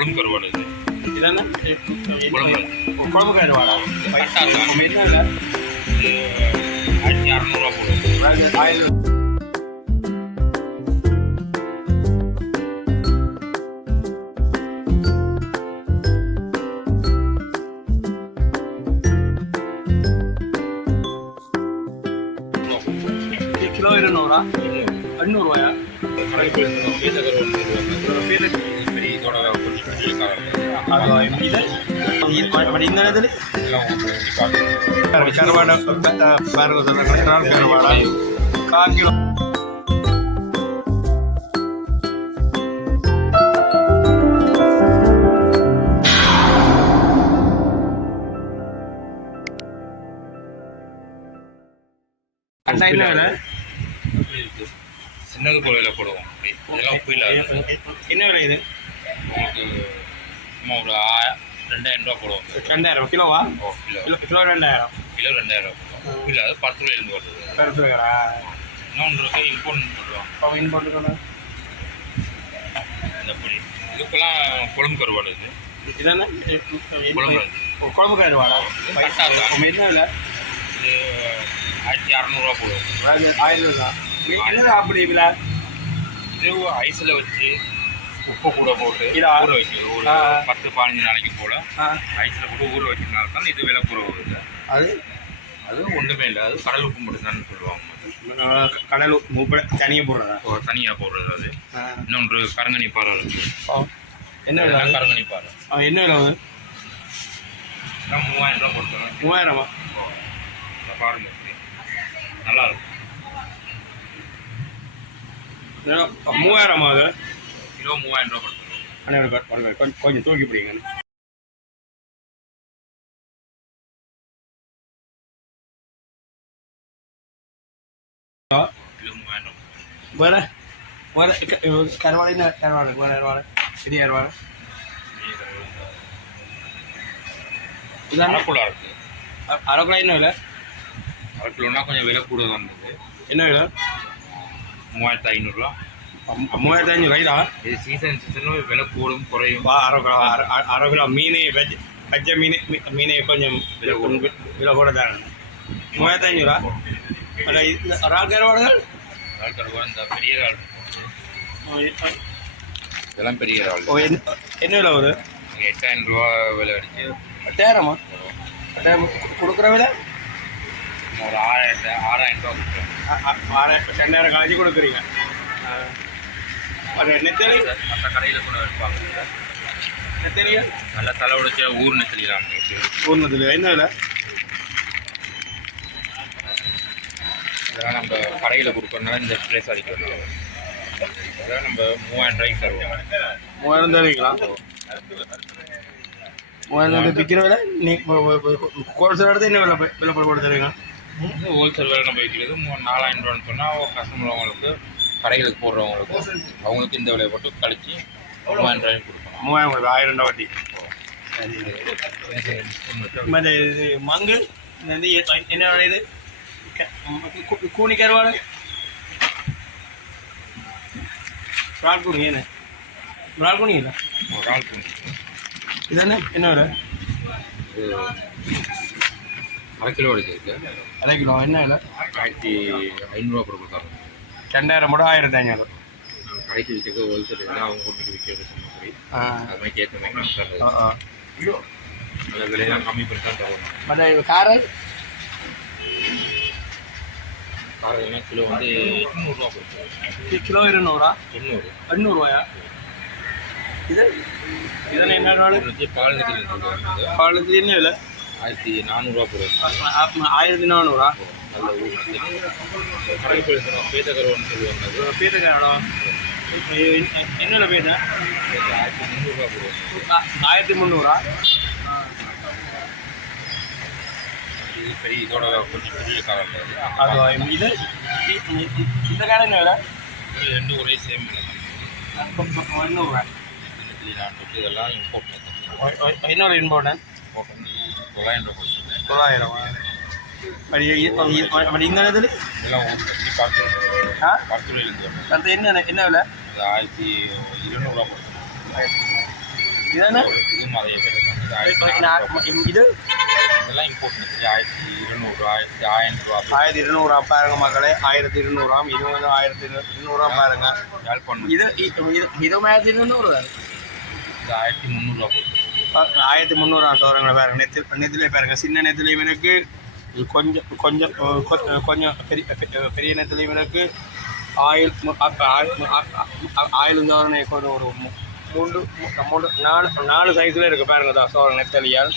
குழம்பு கருவாடு இது இதென்ன குழம்பு குழம்பு கருவாடா? கரெக்டாக என்ன இல்லை 1600 போடுவோம். ஆயிரம் கிலோ 200 800 கிலோ சின்னது பொருளில் போடுவோம். இதெல்லாம் உப்பு இல்லாது. என்ன விலை இது? உங்களுக்கு சும்மா ஒரு 2000 ரூபா போடுவோம். 2000 கிலோவா? Kilo kilo 2000. கிலோ 2000 போடுவோம். உப்பு இல்லாது 10 ரூபாயிலேருந்து வருது. இன்னொன்று ரூபாய் இம்போர்ட் போடுவோம். இம்போர்ட் இந்த பொடி இதுக்கெல்லாம் குழம்பு கருவாடு இது. இதென்ன குழம்பு குழம்பு கருவாடா? கரெக்டாக என்ன இல்லை இது 1600 போடுவோம். 1000 என்ன அப்படி விலை? இது ஐஸில் வச்சு உப்பு கூட போட்டு இதா? ஊற வைக்கணும். ஒரு 10-15 நாளைக்கு போல் ஐஸில் போட்டு ஊற வைக்கிறதுனால தான் இது விலை குறை வருது. அது ஒன்றுமே இல்லை. அது கடல் உப்பு மட்டும்தான் சொல்லுவாங்க. கடல் உப்பு தனியாக போடுறதா? தனியாக போடுறது. அது இன்னொன்று கருங்கனி பாறை என்ன விலை? கருங்கனி பாறை என்ன விலை வந்து? 3000 ரூபா கொடுத்துருவேன். 3000 பாருங்க, நல்லா இருக்கும். 3000 ஆகுது. கிலோ 3000 ரூபா கொடுத்துருவோம். கொஞ்சம் தூக்கி பிடிங்க. கிலோ 3000 வேற வேற கருவாடு என்ன கருவாடு? வேற கருவாடு பெரிய கருவாடு அரைக்குள்ளா இருக்குது. அரைக்குள்ளா என்ன விலை? அரைக்குள்ளா கொஞ்சம் விலை கூட தான் இருந்தது. என்ன விலை? 3500 ரூபா. 3500 ரைடா? இது சீசன் விலை கூடும் குறையும். அரை கிலோ மீன் பச்சை மீன் கொஞ்சம் விலை கூட தான். 3500 ரால் கருவாடுகள்? ரால் கருவாடு இந்த பெரிய ரால் இதெல்லாம் பெரிய ரால். என்ன விலை வருது? 8000 ரூபா விலை அடிச்சு. 8000 கொடுக்குற விலை? ஒரு 6000 ரூபா கொடுக்குறேன். 2000 கழிச்சு கொடுக்குறீங்க. நெத்தலி மற்ற கடையில் கூட வைப்பாங்க. நெத்தலியா? நல்லா தலை உடைச்ச ஊர் நெத்தலிலாம் ஊர்னதுல என்ன விலை? இதெல்லாம் நம்ம கடையில் கொடுக்கறதுனால இந்த ப்ரைஸ் அடிக்கிறோம். அதான் நம்ம 3000 ரூபாய்க்கு தருவோம். 3000 தருவீங்களா? 3000 விற்கிற விலை? நீ ஹோல்சேல் எடுத்து என்ன விலை போட்டு தருவீங்க? ஹோல்சேல் விலை நம்ம விற்கிறது 4000 ரூபான்னு சொன்னால் கஸ்டமர் அவங்களுக்கு கடைகளுக்கு போடுறவங்களுக்கு அவங்களுக்கு இந்த விலையை போட்டு கழிச்சு 3000 ரூபாய்க்கு கொடுக்கணும். 3000 1000 வட்டி. சரி இது மங்கு என்ன விலை? இது கூனி கருவாடு ரால் கூனி என்ன? ரால் கூனி இல்லை ரால் கூனி இதென்ன என்ன விலை? இது 1/2 கிலோ அடிச்சிருக்கு. 1/2 கிலோ என்ன விலை? 1500 ரூபா கொடுத்தாங்க. 2000 கூட 1500. கடைக்கு விற்கிறது ஹோல்சேல் விலை அவங்க கொண்டு விற்கிறது சரி. அது மாதிரி கேட்க மாதிரி அந்த விலையெல்லாம் கம்மி பண்ணி தான் தருவோம். மற்ற காரம் காரம் கிலோ வந்து 800 ரூபா கொடுத்தாங்க. கிலோ 200 800 இது இதெல்லாம் என்ன பாலத்தில் என்ன விலை? 1400 ரூபா போடுவோம். 1400 நல்ல ஊர் கடைக்கு போயிருந்தோம். பேத்தக்கருவான்னு சொல்லுவாங்க. அது பேட்டக்காரம் என்ன பேட்டை? 1300 ரூபா போடுவோம். 1300 இது பெரிய இதோட கொஞ்சம் பெரிய காரம். அது இது இந்த காரம் என்ன விலை? ரெண்டு ஒரே சேம் விலை. 800 இதெல்லாம் இம்போர்ட். இன்னொரு இம்போர்ட்டன் 900 ரூபா கொடுத்துருக்கேன். 900 இந்த நேரத்தில் இதெல்லாம் பார்த்துலேருந்து அடுத்து என்ன விலை? 1200 ரூபா கொடுத்துருக்கேன். இதுதானே இதுவும் அதே விலை தான். இது 1400. இது இதெல்லாம் இம்போர்ட் 1200, 1000 ரூபா. 1200 பாருங்க மக்களே, 1200 இது வந்து 1200 பாருங்க. யாழ்ப்பாணம் இது இது 1200 தான். இது 1300 ரூபா. 1300 சோரங்களை பாருங்க. நெத்திலே பாருங்க, சின்ன நெத்திலையும் இருக்கு, கொஞ்சம் கொஞ்சம் கொஞ்சம் பெரிய நெத்திலையும் இருக்கு. ஆயில் சோரனை ஒரு 4 சைஸில் இருக்குது பாருங்க தான் சோரன் நெத்தலியால்.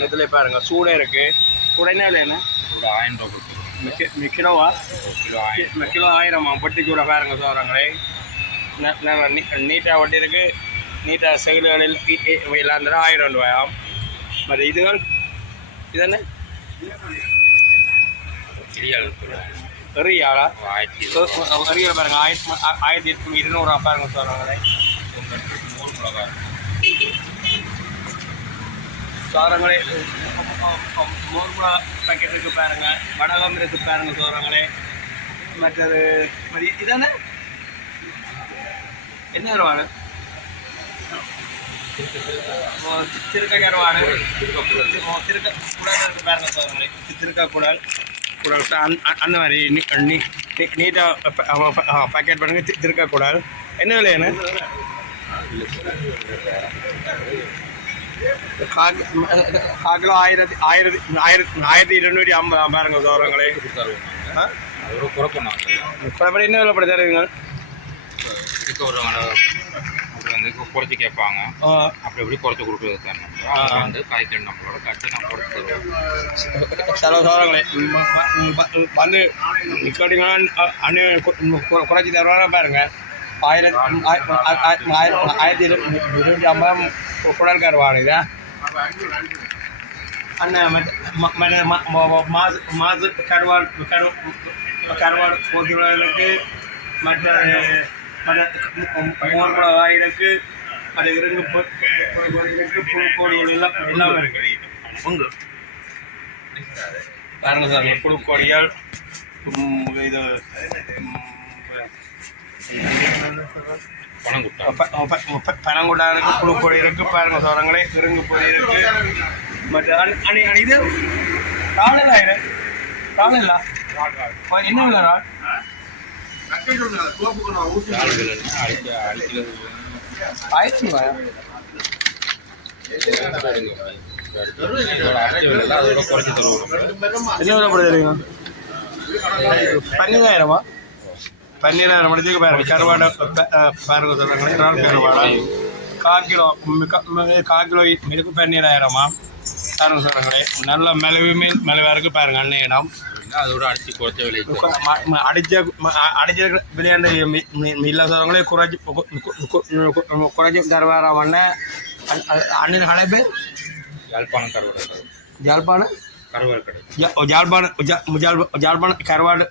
நெத்திலே பாருங்க சூடே இருக்குது. சூடைனா இல்லை என்ன ஒரு 1000 ரூபா கொடுத்துருவோம். கிலோவா? கிலோ 1000. கிலோ 1000 பொட்டி கூட பாருங்க சோரங்களே. நீட்டாக ஒட்டி இருக்குது. நீட்டாக சைடுகளில் இல்லாத 1000 ரூபாயாம். மற்ற இதுகள் இதென்ன ரியாலா? ரியால் பாருங்க 1200 பாருங்க சோரங்களே. சோரங்களே மோர்குலா பேக்கெட் இருக்கு பாருங்க. வடகம் இருக்கு பாருங்க சோரங்களே. மற்றது இதானே என்ன கருவாடு? திருக்க கருவாடு. திருக்க குடல் இருக்கு பாருங்க சோரங்களே. திருக்க குடல் அந்த மாதிரி நீட்டாக பேக்கெட் பண்ணுங்க. திருக்க குடல் என்ன விலையானு? கிலோ 1250 பாருங்க சோரங்களே. குறைப்படி என்ன விலைப்படி தருவீங்க? வந்து குறைச்சி கேட்பாங்க, அப்படி எப்படி குறைச்சி கொடுக்குறது தானே வந்து காய்கறி நம்மளோட கட்டி நம்ம கொடுத்து சில சோரங்களே வந்து கேட்டீங்கன்னா அண்ணன் குறைச்சி தருவாங்க பாருங்க. 1250 குடல் கருவாடு இதா அண்ணன். மாசு கருவாடு போட்டுள்ளவர்களுக்கு மற்ற மோர்குழாய் இருக்கு. அது இருங்கு இருக்கு. புழுக்கோடிகள் எல்லாம் இருக்கு. உண்டு பாருங்க சார், புழுக்கோடிகள் இது பனங்குட்டா இருக்கு. புழுக்கோடி இருக்கு பாருங்க சோரங்களே. இருங்கு பொடி இருக்கு. மற்ற இது காலையில் காலையில் என்ன விலை? பன்னீராயிரமா? 12,000 மணிக்கு பாருங்க. கருவாடை பாருங்க சொல்றாங்களே. இறால் கருவாடை 1/4 கிலோ இதுக்கு 12,000 பாருங்க சொல்றாங்களே. நல்ல மெலவாக இருக்கு பாருங்க. அன்னையிடம் அதோட அடிச்சு குறைச்ச விலை அடிச்ச விளையாண்டு இல்லா சொல்றவங்களே குறைச்சி தருவாராம். அண்ணன் கடை பேர் யாழ்ப்பாணம் கருவாடு. யாழ்ப்பாணம் கருவாடு கடை. யாழ்ப்பாணம் கருவாடு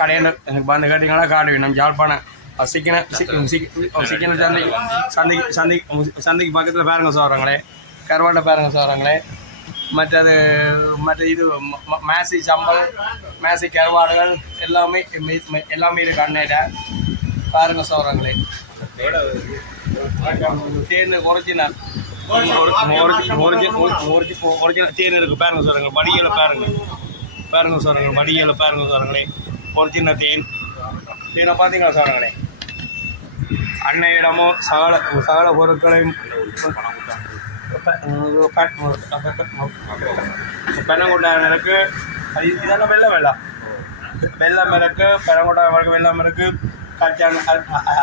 கடையில் வந்து கேட்டீங்கன்னா காட்டுவேன். நம்ம யாழ்ப்பாணம் சிக்கன சந்தைக்கு பக்கத்தில் பாருங்க சொல்கிறாங்களே. கருவாட்டை பாருங்க சொல்கிறாங்களே. மற்ற இது மேசி சம்பல், மேசி கருவாடுகள் எல்லாமே இருக்கு அன்னையிட்ட பாருங்க சொல்கிறாங்களே. தேன் ஒரிஜினல் தேன் இருக்குது பாருங்க சொல்கிறாங்க. வடிகளை பாருங்க சொல்கிறாங்க. வடிகளை பாருங்க சொல்கிறாங்களே. ஒரிஜினல் தேனை பார்த்தீங்களா சொல்கிறாங்களே. அன்னையிடமும் சகல பொருட்களையும் பெனங்குட்டாயம் இருக்கு. இதெல்லாம் வெள்ளம் இருக்கு. பெனங்குட்டாயம் வெள்ளம் இருக்கு. கச்சான்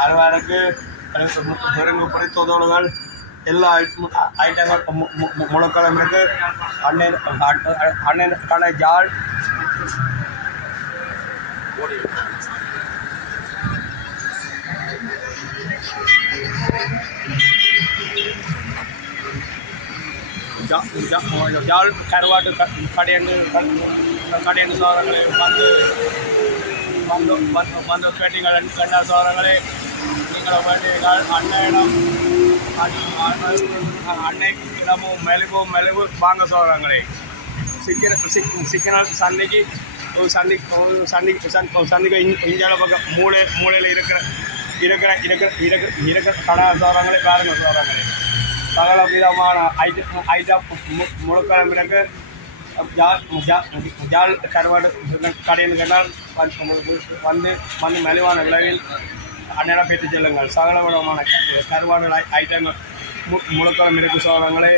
அல்வா இருக்கு. பெருங்கு பொடி தொதோடுகள் எல்லா ஐட்டங்கள் முழுக்களும் இருக்கு. அண்ணன் கடை ஜால் ஜால் கருவாட்டு கடையண்டு சோதனைகளை வந்து கேட்டீங்கள் கண்ட சோதனைகளை நீங்கள் வேண்டியீர்கள். அன்னைக்கிடமும் மெலிவு வாங்க சோதனைகளை சிக்கன சந்தைக்கு இந்தியாவில் பக்கம் மூலையில் இருக்கிற கடை சோதனைகளை பாருங்கள் சோதனைகளை. சகல விதமான ஐட்டம் முழுக்களும் இருக்கு. ஜால் கருவாடு கடையில் கேட்டால் வந்து மலிவான விலையில் அந்நேரம் பெற்று செல்லுங்கள். சகல விதமான கருவாடு ஐட்டம் முழுக்களும் இருக்கு சோழங்களே.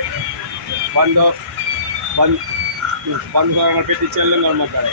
வந்தோர்கள் பெற்று செல்லுங்கள் மக்களை.